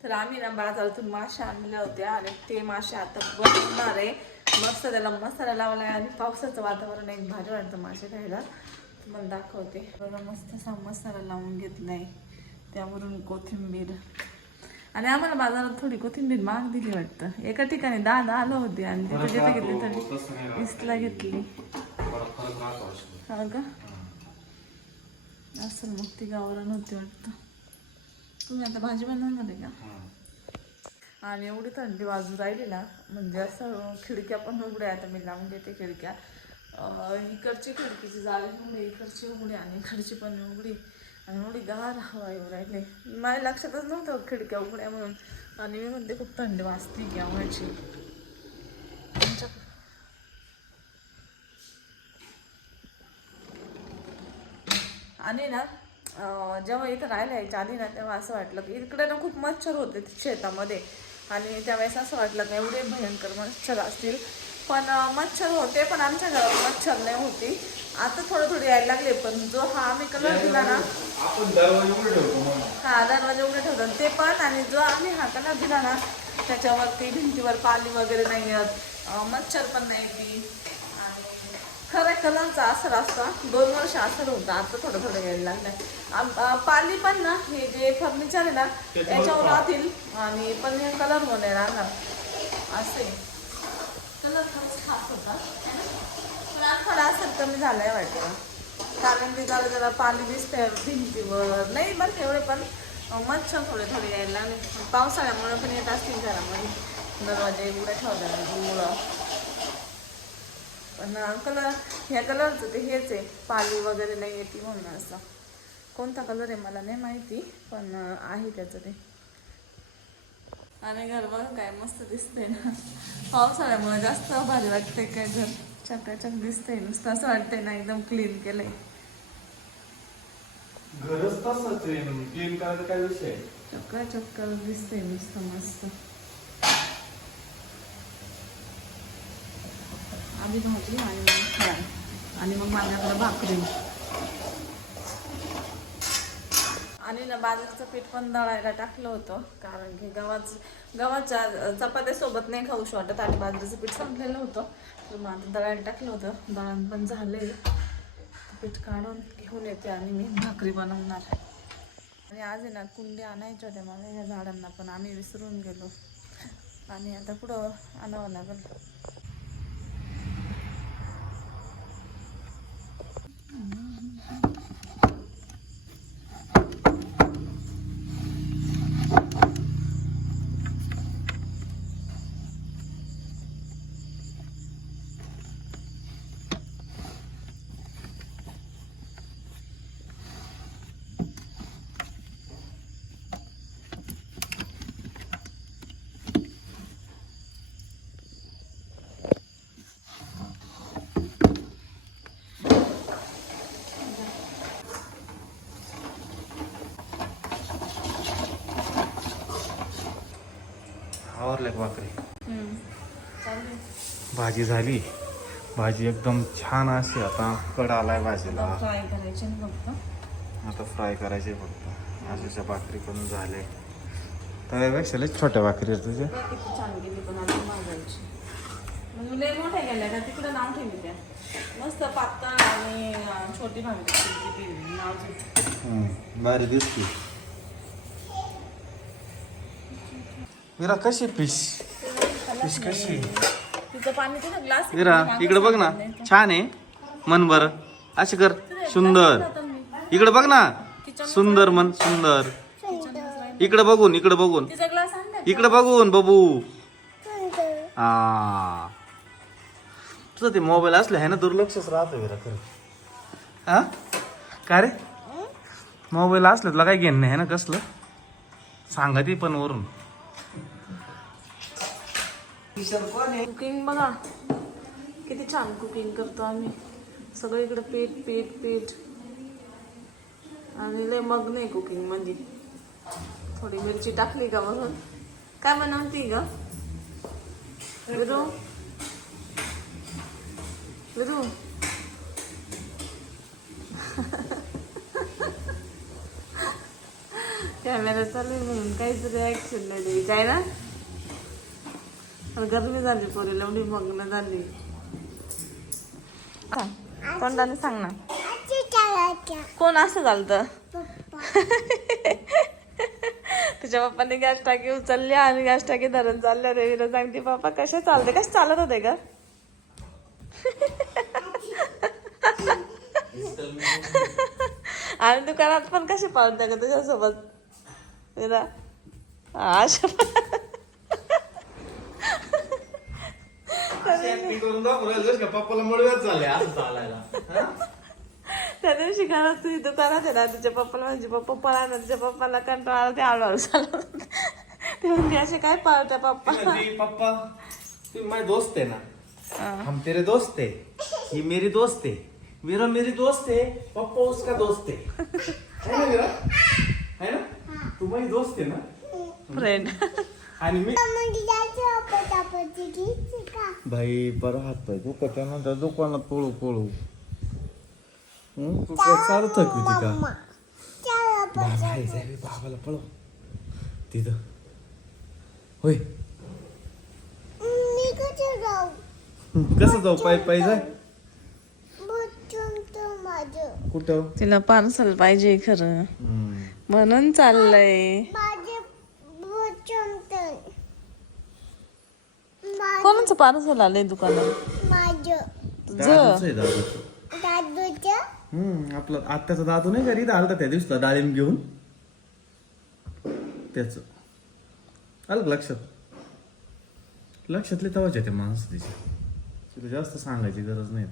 तर आम्ही ना बाजारातून मासे आणले होते आणि ते मासे आता बनवणार आहे. मस्त त्याला मसाला लावलाय आणि पावसाचं वातावरण एक भारी वाटतं मासे खायला. तुम्हाला दाखवते बघा, मस्त असा मसाला लावून घेतलाय, त्यावरून कोथिंबीर. आणि आम्हाला बाजारात थोडी कोथिंबीर महाग दिली वाटतं. एका ठिकाणी 10 आलं होती आणि तिथे जिथे घेतली तरी 20ला घेतली. हा का असं मग ती गावरान होती वाटतं. तुम्ही आता भाजी बनवणार आहे का? आणि एवढी थंडी वाजू राहिली ना, म्हणजे असं खिडक्या पण उघड्या. आता मी लावून देते खिडक्या. इकडची खिडकीची जागा उघडी, इकडची उघडी आणि इकडची पण उघडी. आणि एवढी गार हवा येऊ राहिली. माझ्या लक्षातच नव्हतं खिडक्या उघड्या म्हणून. आणि मी म्हणते खूप थंडी वाजते केव्हाची. आणि ना जेव्हा इथं राहायला यायच्या आधी ना, तेव्हा असं वाटलं की इकडे ना खूप मच्छर होते शेतामध्ये. आणि त्यावेळेस असं वाटलं की एवढे भयंकर मच्छर असतील. पण मच्छर होते, पण आमच्या घरात मच्छर नाही होती. आता थोडे यायला लागले. पण जो हा आम्ही कलर दिला ना, आपण दरवाजे उघडे ठेवतो. हा दरवाजे उघडे ठेवतात ते पण. आणि जो आम्ही हा कलर दिला ना, त्याच्यावरती भिंतीवर पाली वगैरे नाही येत, मच्छर पण नाही ती. खरं कलरचा असर असता 2 वर्ष असर होता. आता थोडं यायला लागलं. पाली पण ना, हे जे फर्निचर आहे ना त्याच्यावर राहतील. आणि पण हे कलर होणे राहणार असे. कलर खरंच खास होता, पण आज थोडा असर कमी झालाय वाटतं. कारण की जरा पाली दिसते भिंतीवर नाही बरं एवढे, पण मच्छर थोडे यायला लागले. पावसाळ्यामुळे पण येत असतील घरामध्ये, दरवाजे उघडे ठेवल्यामुळं. पण कलर ह्या कलरचं ते हेच आहे, पाली वगैरे नाही येते म्हणून. असं कोणता कलर आहे मला नाही माहिती, पण आहे त्याचं ते. आणि घर बघा काय मस्त दिसतंय ना. पावसाळ्यामुळे जास्त भारी वाटते. काय घर चकाचक दिसतंय, नुसतं असं वाटतंय ना एकदम क्लीन केलंय. घरच तसंच आहे, क्लीन करायचा काय विषय. चकाचक दिसतंय नुसतं मस्त. आधी भाजी आणि मग फ्राय आणि मग माझ्याकडे भाकरी. आणि ना बाजरीचं पीठ पण दळायला टाकलं होतं, कारण की गव्हाच्या चपात्यासोबत नाही खाऊशी वाटत. आणि बाजरीचं पीठ संपलेलं होतं, तर मग आता दळायला टाकलं होतं. दळण पण झालंय. पीठ काढून घेऊन येते आणि मी भाकरी बनवणार. आणि आज आहे ना कुंडी आणायच्या होत्या मला ह्या झाडांना, पण आम्ही विसरून गेलो. आणि आता पुढं आणावं लागेल. आवरले भाकरी. चालेल. भाजी झाली. भाजी एकदम छान अशी आता कड आलाय भाजीला. फ्राय करायचे फक्त. आता फ्राय करायचे फक्त. अशाच्या भाकरी पण झाले. त्यापेक्षा लई छोट्या भाकरी आहेत तुझ्या. किती छान गेली पण अजून भाजायची. म्हणजे लय मोठ्या गेल्या का तिकडे नाव ठेवली त्या. मस्त पातळ आणि छोटी भाकरी नाव. भारी दिसती. विरा कशी फिश कशी. तिचं पाणी तिथं ग्लास. विरा इकडे बघ ना, छान आहे मन बर. अशी कर सुंदर. इकडे बघ ना, सुंदर मन सुंदर. इकडे बघून तिचा ग्लास आणला. इकडे बघून बबू. हा तुझं ते मोबाईल असले आहे ना, दुर्लक्षच राहतं विरा खरं. हा का रे, मोबाईल असलं तुला काय घेणं आहे ना कसलं सांगा ती पण वरून. कुकिंग बघा किती छान कुकिंग करतो आम्ही. सगळीकडे पीठ पीठ पीठ. आणि लय मग नाही कुकिंग मध्ये. थोडी मिरची टाकली का म्हणून. काय बनवती ग विरू? विरू कॅमेरा चालू आहे म्हणून काहीतरी ऍक्शन नाही देई काय ना. गरमी झाली पोरी एवढी मग्न झाली. तोंडाने सांग ना कोण असं झालं. तुझ्या पप्पाने गॅस टाकी उचलली आणि गॅस टाकी धरून चालल्या. रेवीला सांगते पप्पा कशा चालते कसे चालत होते का. आणि दुकानात पण कसे पाळते का तुझ्यासोबत विरा. अशा पप्पाला मळव्यात झाले असं चालायला. त्या दिवशी घरात तुझी दुकानात आहे ना तुझ्या पप्पाला म्हणजे पप्पा पळा ना तुझ्या पप्पाला कंटाळा ते हळूहळू चालू. ते म्हणजे असे काय पाळत्या पप्पा. पप्पा तू माझे दोस्त है ना. हम तेरे दोस्त है. ये मेरी दोस्त है. वीरा मेरी दोस्त है. पप्पा उसका दोस्त है. है ना वीरा. है ना तू माझी दोस्त है ना. फ्रेंड. आणि मी भाई बरं हात पाय दुखत त्यानंतर दुकानात पळू पळू. तू काय चालू थकविती का. बाबा आहे जाय बाबाला पळव तिथं. होय कसं जाऊ पाय पाय जाय. कुठं तिला पार्सल पाहिजे खरं म्हणून चाललंय. कोणाचं पार्सल आलंय दुकानात. दादूच आहे दादूच. आपलं आत्याचा दादू नाही घरी आलता त्या दिवसला डाळिंब घेऊन. त्याच आलं लक्षातले तवाच येते माणसं तिची. तुला जास्त सांगायची गरज नाही.